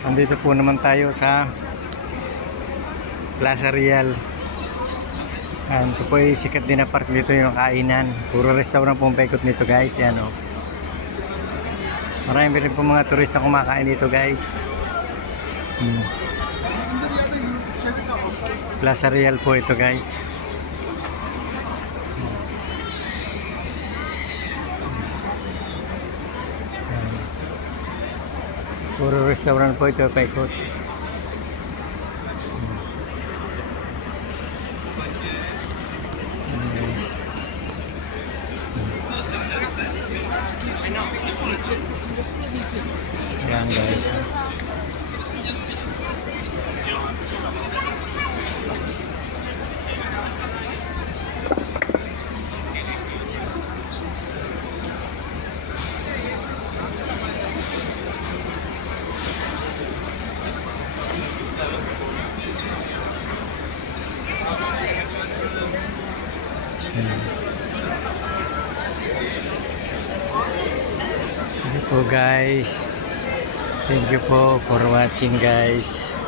Andito po naman tayo sa Plaza Real. Ito po ay sikat din na park dito, yung kainan. Puro restaurant po ang paikot nito guys. Yan o. Marami rin po mga turista kumakain dito guys. Plaza Real po ito guys. Puro restaurant po ito paikot. Yan guys. Thank you po guys. Thank you po for watching guys.